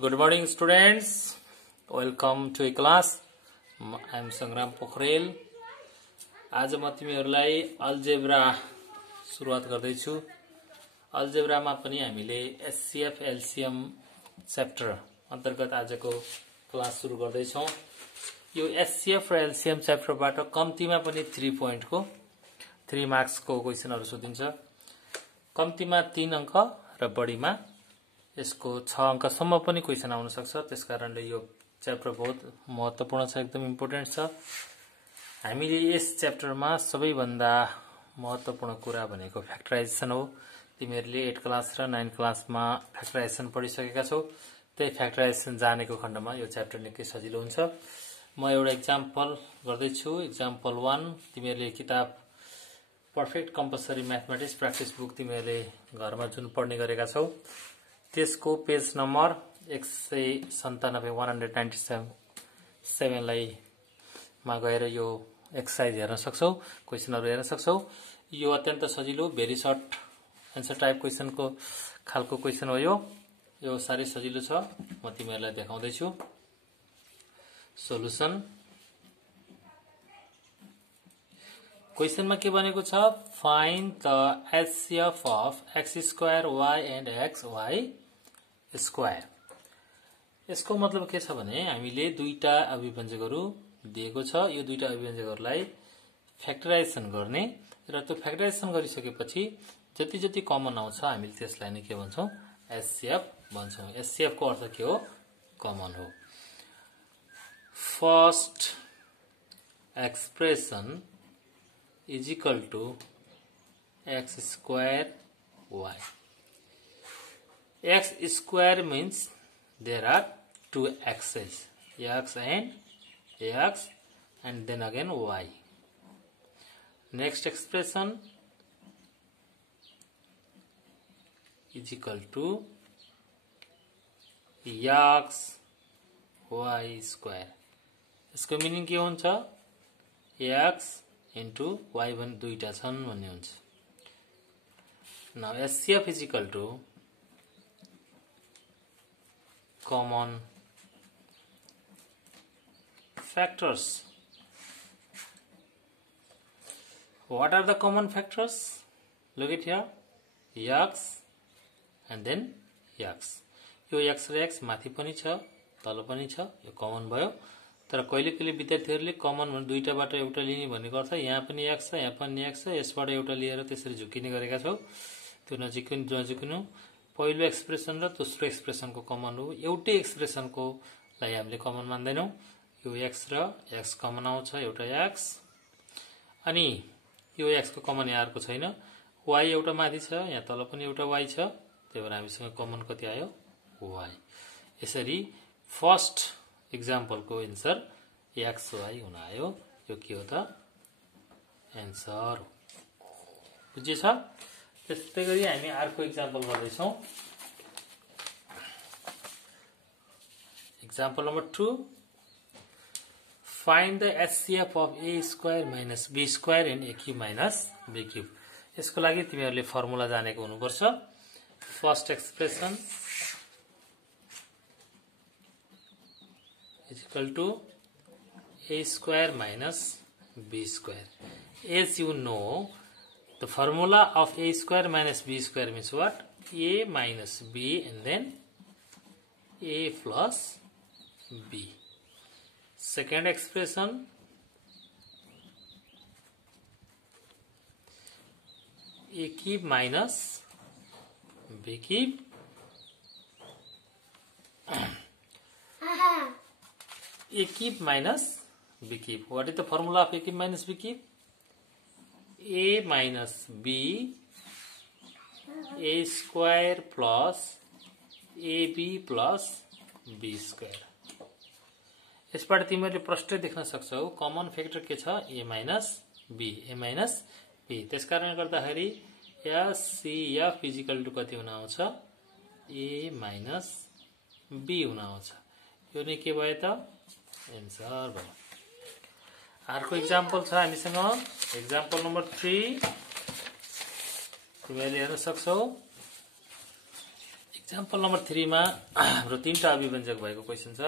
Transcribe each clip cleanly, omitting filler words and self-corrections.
Good morning, students. Welcome to a class. I am Sangram Pokhrel. आज म तिमीहरुलाई algebra सुरुवात गर्दैछु। अल्जेब्रामा पनि हामीले एचसीएफ एलसीएम च्याप्टर अन्तर्गत आजको क्लास सुरु गर्दैछौं। यो एचसीएफ र एलसीएम च्याप्टरबाट कम्तिमा पनि 3 पोइन्टको 3 मार्क्सको क्वेशनहरु सोधिन्छ। कम्तिमा 3 अंक र बढीमा यसको 6 अंकसम्म पनि क्वेशन आउन सक्छ। त्यसकारणले यो च्याप्टर बहुत महत्त्वपूर्ण छ, एकदम इम्पोर्टेन्ट छ। हामीले यस च्याप्टरमा सबैभन्दा महत्त्वपूर्ण कुरा भनेको फ्याक्टराइजेसन हो। तिमीहरुले 8 क्लास र 9 क्लासमा फ्याक्टराइजेसन पढिसकेका छौ। त्यही फ्याक्टराइजेसन जानेको खण्डमा यो च्याप्टर निकै सजिलो हुन्छ। म एउटा एक्जाम्पल गर्दै छु। एक्जाम्पल 1 तिमीहरुले किताब perfect compulsory mathematics practice book तिमीहरुले घरमा जुन पढ्ने गरेका छौ त्यसको पेज नम्बर 197 लाई मा गएर यो एक्सरसाइज हेर्न सक्छौ, क्वेशनहरु हेर्न सक्छौ। यो अत्यन्त सजिलो भेरी सर्ट आन्सर टाइप क्वेशनको खालको क्वेशन हो। यो सारै सजिलो छ। म तिमीहरुलाई देखाउँदै छु। सोलुसन क्वेशनमा के भनेको छ, find the HCF of x square y and xy square. यसको मतलब के छ भने हामीले दुईटा अभिव्यञ्जकहरु दिएको छ। यो दुईटा अभिव्यञ्जकहरुलाई फ्याक्टराइजेसन गर्ने र त्यो फ्याक्टराइजेसन गरिसकेपछि जति जति कमन आउँछ हामीले त्यसलाई नै के भन्छौं, एचसीएफ भन्छौं। एचसीएफ को अर्थ के हो, कमन हो। First expression is equal to x square y. X square means there are two x's, x and then again y. Next expression is equal to x y square. इसको meaning के हुन्छ, x into y1 दुईटा छन् भन्ने हुन्छ। Now SCF is equal to common factors. What are the common factors? Look at here, x and then x. यो x र x माथि पनि छ तल पनि छ, यो कमन भयो। तर कहिले कहिले विद्यार्थीहरुले कमन भने दुईटाबाट एउटा लिने भनेको अर्थ यहाँ पनि x छ यहाँ पनि x छ, यसबाट एउटा लिएर त्यसरी झुकिने गरेका छौ। त्यो नजिकिनु पहिलो एक्सप्रेसन र दोस्रो एक्सप्रेसनको कमन हो। एउटै एक्सप्रेसनको लाई हामीले कमन मान्दैनौ। यो x र x कमन आउँछ, एउटा x, अनि यो x को कमन यहाँहरुको छैन। y एउटा माथि छ, यहाँ तल पनि एउटा y छ, त्यही भएर हामीसँग कमन कति आयो, y। यसरी फर्स्ट एक्जाम्पल को आन्सर XY हुन आयो। यो के हो त, आन्सर हो। बुझिएछ? त्यस्तै गरी हामी अर्को एक्जाम्पल गर्दै छौं। Example number 2, find the HCF of a square minus b square and a cube minus b cube. यसको लागि तिमीहरुले फर्मुला जानेको हुनुपर्छ। First expression is equal to a square minus b square. As you know, the formula of a square minus b square means what? A minus b and then a plus b. Second expression, a cube minus b cube a cube minus b cube. What is the formula of a cube minus b cube? A minus b a square plus ab plus b square. यसबाट तिमीहरुले प्रष्टै देख्न सक्छौ common factor के छ, a minus b, a minus b। त्यसकारणले गर्दाखेरि SCF is equal to कति हुन आउँछ, a minus b हुन आउँछ। यो नै के भयो त, आन्सर भयो। अर्को एक्जाम्पल छ हामीसँग, एक्जाम्पल नम्बर 3 तिमीहरुले हेर्न सक्छौ। एक्जाम्पल नम्बर 3 मा हाम्रो तीनटा अभिव्यञ्जक भएको क्वेशन छ।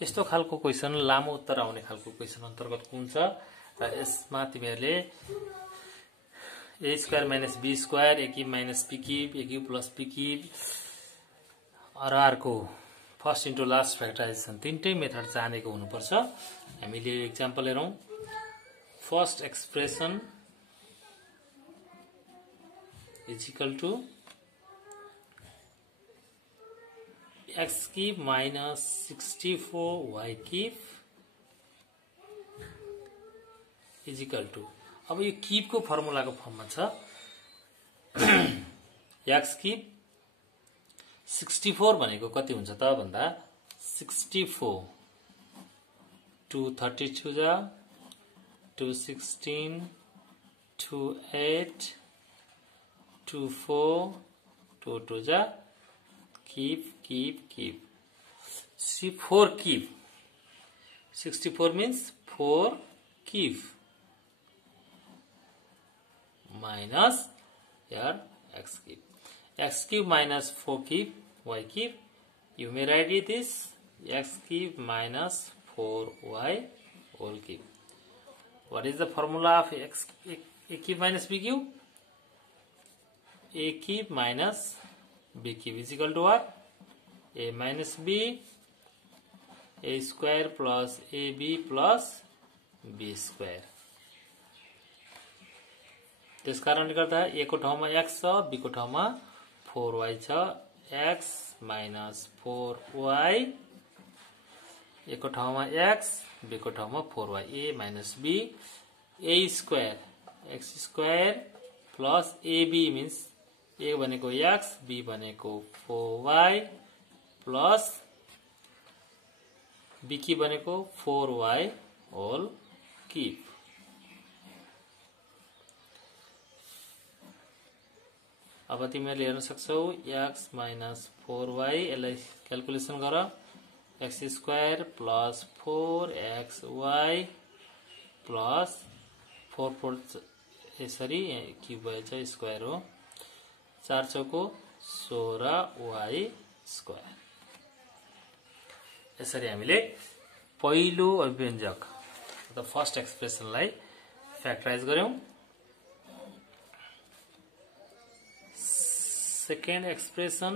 यस्तो खालको क्वेशन लामो उत्तर आउने खालको क्वेशन अन्तर्गत हुन्छ र यसमा तिमीहरूले a square minus b square a cube minus b cube a cube plus b cube r को फर्स्ट इन्टु लास्ट फ्याक्टराइजेसन तीनटै मेथड जानेको हुनुपर्छ। हामीले एक्जाम्पल हेरौं। First expression is equal to x cube minus 64y cube is equal to, अब यो cube को फर्मुलाको फर्ममा छ x क्यूब 64 भनेको कति हुन्छ त भन्दा 64 232 जा 216 28 24 22 जा cube cube cube 4 cube 64 means 4 cube minus here x cube minus 4 cube y cube. You may write it this x cube minus 4y whole cube. What is the formula of a cube minus b cube? A cube minus b cube is equal to what? A minus b, a square plus ab plus b square. त्यस कारणले गर्दा a को ठाउँमा x छ, b को ठाउँमा 4y छ। x minus 4y, a को ठाउँमा x, b को ठाउँमा 4y, a minus b, a square x square plus ab means a भनेको x, b भनेको 4y plus b की भनेको 4y होल क्यूब। अब तिमीहरूले हेर्न सक्छौ x minus 4y, यसलाई क्याल्कुलेसन गर। x square plus 4xy plus 4 4 यसरी क्यूब भएछ, स्क्वायर हो, 4 चौको 16y स्क्वायर। यसरी हामीले पहिलो अभिव्यञ्जक द फर्स्ट एक्सप्रेसनलाई फ्याक्टराइज गर्यौं। Second expression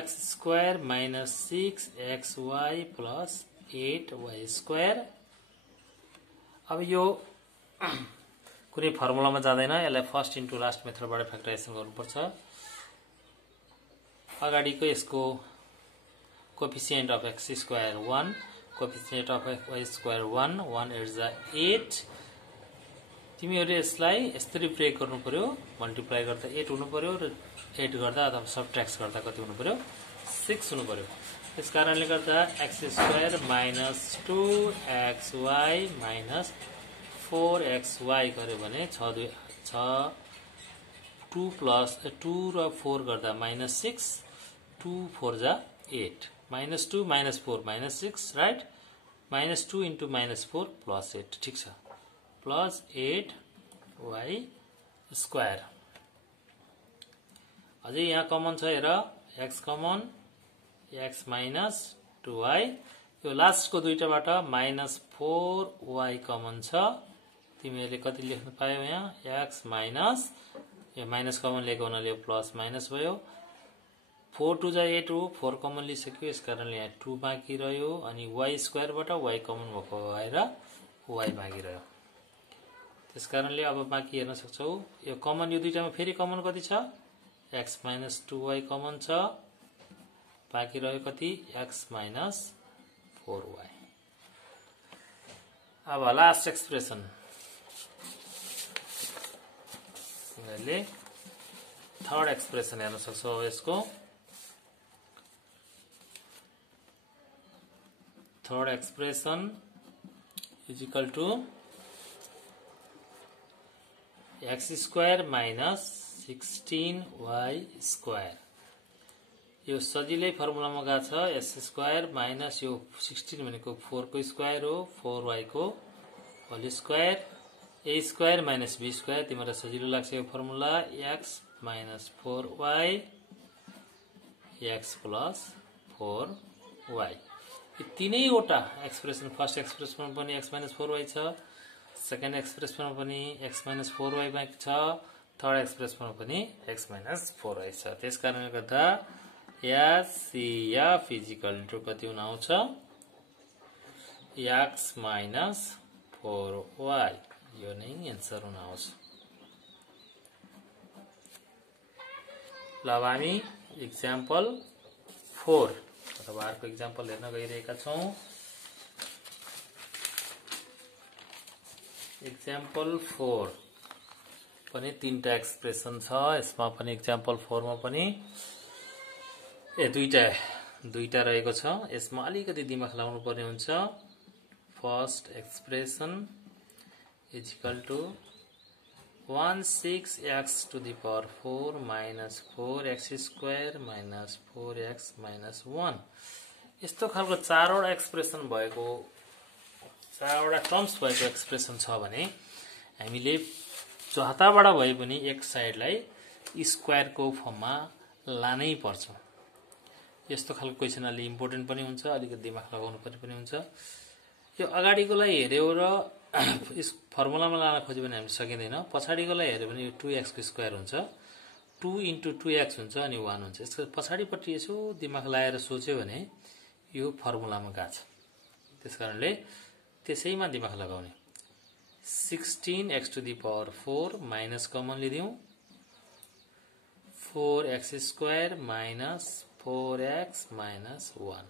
x square minus 6xy plus 8y square. अब यो कुनै फर्मुलामा जाँदैन, यसलाई फर्स्ट इन्टु लास्ट मेथडबाट फ्याक्टराइजेसन गर्नुपर्छ। अगाडिको यसको coefficient of x square 1, coefficient of y square 1, 1 8 जा 8। तिमीहरूले यसलाई यसरी ब्रेक गर्नु पर्यो, मल्टिप्लाई गर्दा 8 हुनु पर्यो र 8 गर्दा अथवा सबट्र्याक्ट गर्दा कति हुनु पर्यो 6 हुनु पर्यो। त्यस कारणले गर्दा x square minus 2xy minus 4xy गर्यो भने 2 प्लस 2 र 4 गर्दा माइनस 6, 2 4 जा 8, minus 2 minus 4 minus 6, right. Minus 2 into minus 4 plus 8, ठिक छ, प्लस 8y स्क्वायर। अझै यहाँ कमन छ हेर, x common, x minus 2y, यो लास्टको दुईटाबाट माइनस 4y कमन छ। तिमीहरूले कति लेख्न पायौ यहाँ x माइनस, यो माइनस कमन लिएको हुनाले यो प्लस माइनस भयो। 4 2 जा 8 हो, 4 कमन लिइसक्यो, यस कारणले यहाँ 2 बाँकी रह्यो। अनि y स्क्वायरबाट y कमन भएको भएर y बाँकी रह्यो। त्यस कारणले अब बाँकी हेर्न सक्छौ, यो कमन, यो दुईटामा फेरि कमन कति छ, x माइनस 2y कमन छ, बाँकी रह्यो कति x माइनस 4y। अब लास्ट एक्सप्रेसन तिमीहरूले थर्ड एक्सप्रेसन हेर्न सक्छौ। यसको third expression is equal to x square minus 16y square. यो सजिलै फर्मुलामा गएको छ, s स्क्वायर माइनस यो 16 भनेको 4 को स्क्वायर हो, 4y को whole square, a square minus b square. तिमीलाई सजिलो लाग्छ यो formula, x minus 4y x plus 4y यो तीनैवटा एक्सप्रेसन फर्स्ट एक्सप्रेसनमा पनि x minus 4y छ, सेकेन्ड एक्सप्रेसनमा पनि x minus 4y छ, थर्ड एक्सप्रेसनमा पनि x minus 4y छ। त्यसकारणले गर्दा याफ इजिकल टु कति हुन आउँछ x minus 4y यो नै एन्सर हुन आउँछ। ल अब हामी एक्जाम्पल 4 अथवा अर्को एक्जाम्पल हेर्न गइरहेका छौं। एक्जाम्पल 4 पनि तीनटा एक्सप्रेसन छ, यसमा पनि एक्जाम्पल 4 मा पनि दुईटा रहेको छ। यसमा अलिकति दिमाग लगाउनु पर्ने हुन्छ। First expression is equal to 16x to the power 4 minus 4x square minus 4x minus 1 यस्तो खालको चारवटा एक्सप्रेसन भएको चारवटा टर्म्स भएको एक्सप्रेसन छ भने हामीले जताबाट भए पनि एक साइडलाई स्क्वायरको फर्ममा लानै पर्छ। यस्तो खालको क्वेशन अलि इम्पोर्टेन्ट पनि हुन्छ, अलिकति दिमाग लगाउनु पर्ने पनि हुन्छ। यो अगाडिकोलाई हेर्यो र इस फर्मुलामा लान खोज्यो भने हामी सकिदैन। पछाडीकोलाई हेर्यो भने यो 2x को स्क्वायर हुन्छ, 2 into 2x हुन्छ अनि 1 हुन्छ। यसको पछाडीपट्टि यसो दिमाग लगाएर सोच्यो भने यो फर्मुलामा गछ। त्यसकारणले त्यसैमा दिमाग लगाउने। 16x to the power 4 minus common लिदियौ 4x square minus 4x minus 1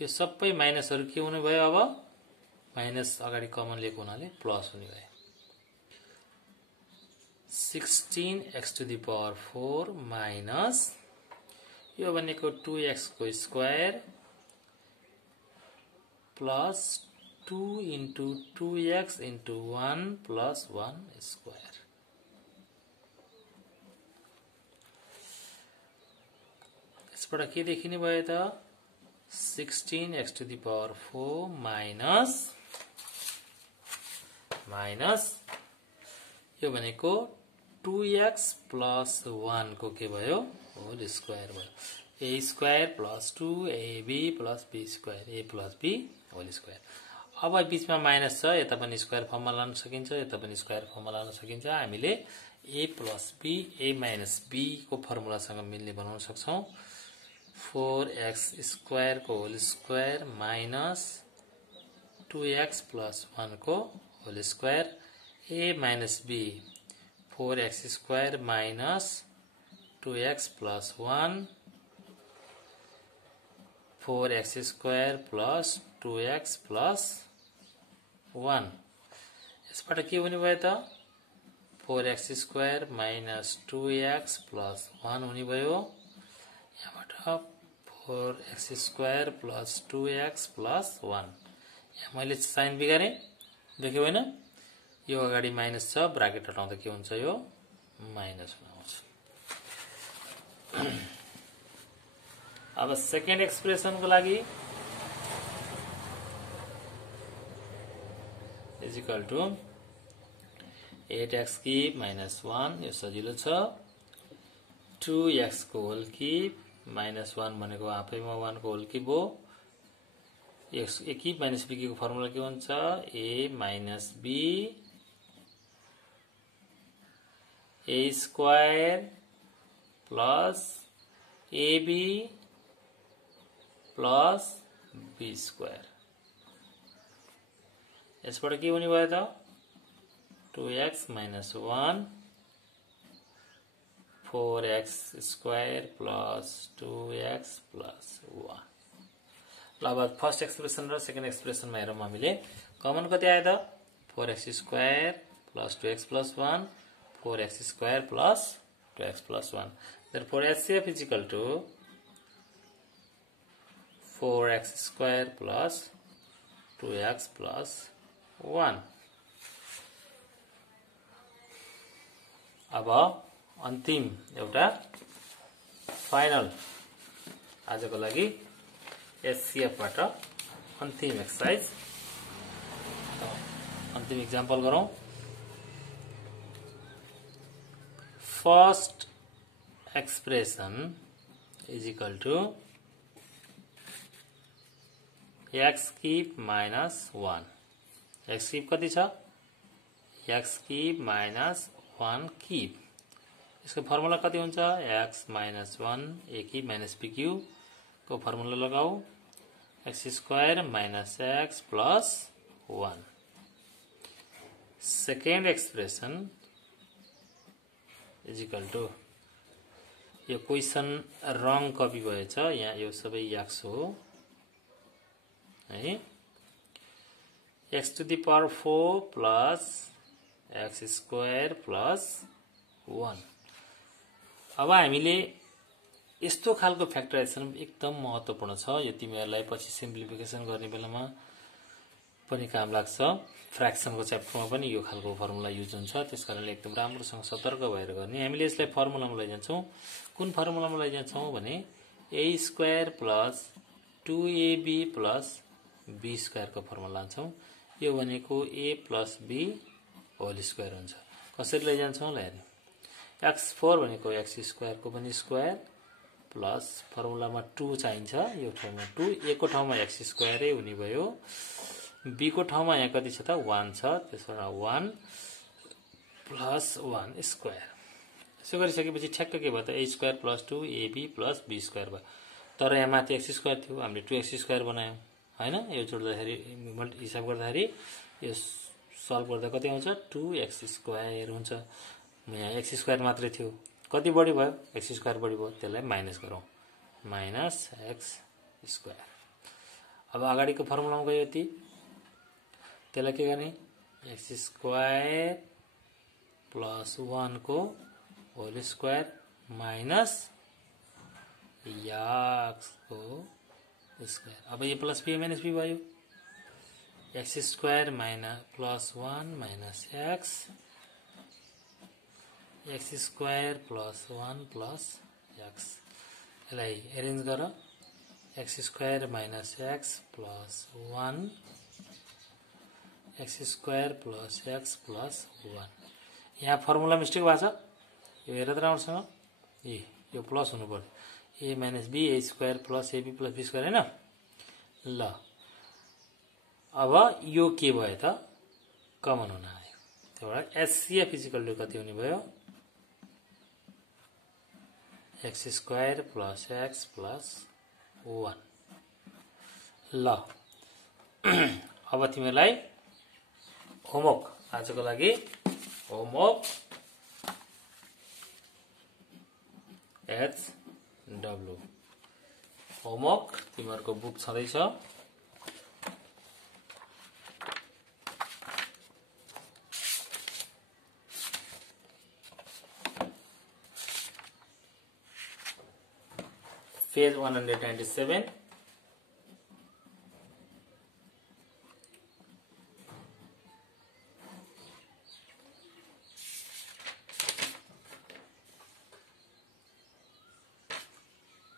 यो सबै माइनसहरु के हुने भयो? अब माइनस अगाडि कमन लिएको हुनाले प्लस हुने भयो। 16x to the power 4 minus यो भनेको 2x को square plus 2 into 2x into 1 plus 1 square यसबाट के देखिने भयो त 16x to the power 4 minus यो भनेको 2x plus 1 को के भयो होल स्क्वायर भयो। a square plus 2ab plus b square a plus b whole square. अब बीचमा माइनस छ, यता पनि स्क्वायर फर्ममा लान सकिन्छ, यता पनि स्क्वायर फर्ममा लान सकिन्छ। हामीले a plus b a minus b को फर्मुलासँग मिल्ने बनाउन सक्छौं। 4x स्क्वायर को whole square minus 2x plus 1 को whole square a minus b 4x square minus 2x plus 1 4x square plus 2x plus 1 यसबाट के हुने भयो त 4x square minus 2x plus 1 हुने भयो। यहाँबाट 4x square plus 2x plus 1 यहाँ मैले साइन बिगारे देख्यो हैन? यो अगाडि माइनस छ, ब्राकेट हटाउँदा के हुन्छ? यो माइनस हुन आउँछ। अब सेकेन्ड एक्सप्रेसन को लागि is equal to 8x cube minus 1 यो सजिलो छ। 2x को होल क्यूब माइनस 1 भनेको आफैमा 1 को होल क्यूब हो। ए क्यूब माइनस b को फर्मुला के हुन्छ? a minus b a square plus ab plus b square यसबाट के हुने भयो त 2x minus 1 4x square plus 2x plus 1 ल अब फर्स्ट एक्सप्रेसन र सेकेन्ड एक्सप्रेसनमा हेरौं हामीले कमन कति आयो त 4x square plus 2x plus 1 4x square plus 2x plus 1 therefore HCF is equal to 4x square plus 2x plus 1 अब अन्तिम एउटा फाइनल आजको लागि HCF बाट अन्तिम एक्सरसाइज अन्तिम एक्जाम्पल गरौं। First expression is equal to x cube minus 1 x cube कति छ एक्स क्यूब माइनस 1 क्यूब इसको फर्मुला कति हुन्छ x minus 1 a cube minus b cube को फर्मुला लगाऊ x square minus x plus 1 second expression is equal to यो question wrong copy भएछ यहाँ यो सबै एक्स हो है x to the power 4 plus x square plus 1 अब हामीले यस्तो खालको फ्याक्टराइजेसन एकदम महत्त्वपूर्ण छ यो तिमीहरुलाई पछि सिम्प्लिफिकेसन गर्ने बेलामा पनि काम लाग्छ फ्र्याक्सनको च्याप्टरमा पनि यो खालको फर्मुला युज हुन्छ त्यसकारणले एकदम राम्रोसँग सतर्क भएर गर्ने हामीले यसलाई फर्मुलामा लैजान्छौं कुन फर्मुलामा लैजान्छौं भने a square plus 2ab plus b square को फर्मुला लान्छौं यो भनेको a plus b whole square हुन्छ कसरी लैजान्छौं ल हेर्नु x4 भनेको x स्क्वायर को पनि स्क्वायर प्लस फर्मुलामा 2 चाहिन्छ यो ठाउँमा 2 a को ठाउँमा x स्क्वायरै हुने भयो b को ठाउँमा यहाँ कति छ त 1 छ त्यसबाट 1 प्लस 1 स्क्वायर यसो गरिसकेपछि ठ्याक्क के भयो त a square plus 2ab plus b square भयो तर यहाँ माथि x स्क्वायर थियो हामीले 2x स्क्वायर बनायौं हैन यो जोड्दाखेरि हिसाब गर्दाखेरि यो सल्भ गर्दा कति आउँछ 2x स्क्वायर हुन्छ यहाँ x स्क्वायर मात्रै थियो कति बढी भयो x स्क्वायर बढी भयो त्यसलाई माइनस गरौँ माइनस x स्क्वायर अब अगाडिको फर्मुलामा गयो यति त्यसलाई के गर्ने x स्क्वायर प्लस 1 को होल स्क्वायर माइनस x को स्क्वायर अब ये प्लस b माइनस b भयो x square minus plus 1 minus x square plus 1 plus x यसलाई अरेन्ज गर x square minus x plus 1 x square plus x plus 1 यहाँ formula mistake भएको छ यो हेर त राम्रोसँग यो प्लस हुनु पर्यो a minus b a square plus ab plus b square हैन ल अब यो के भयो त कमन हुन आयो त्यसबाट HCF इक्वल टु कति हुने भयो x square plus x plus 1 ल अब तिमीलाई होमवर्क आजको लागि होमवर्क HW होमवर्क तिमीहरुको बुक छँदै छ पेज 197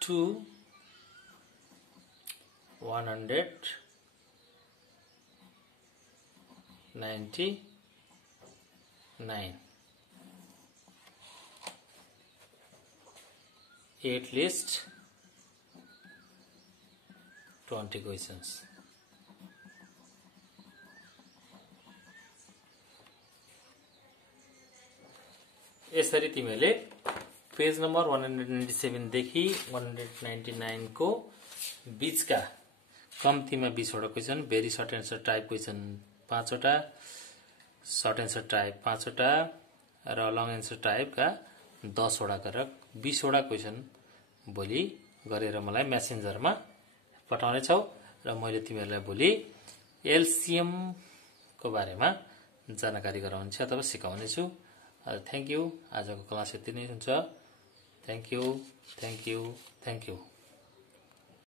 to 199 8 list 20 questions यसरी तिमीले पेज नम्बर 197 देखि 199 को बीचका कम्तीमा 20 वटा question very short answer type question 5 वटा सर्ट एन्सर टाइप 5 वटा र लङ एन्सर टाइप का 10 वटा गरेर 20 वटा क्वेशन भोलि गरेर मलाई मेसेन्जरमा पठाउने छौ र मैले तिमीहरुलाई भोलि एलसीएम को बारेमा जानकारी गराउने छु अथवा सिकाउने छु थ्यांक यू आजको क्लास यति नै हुन्छ थ्यांक यू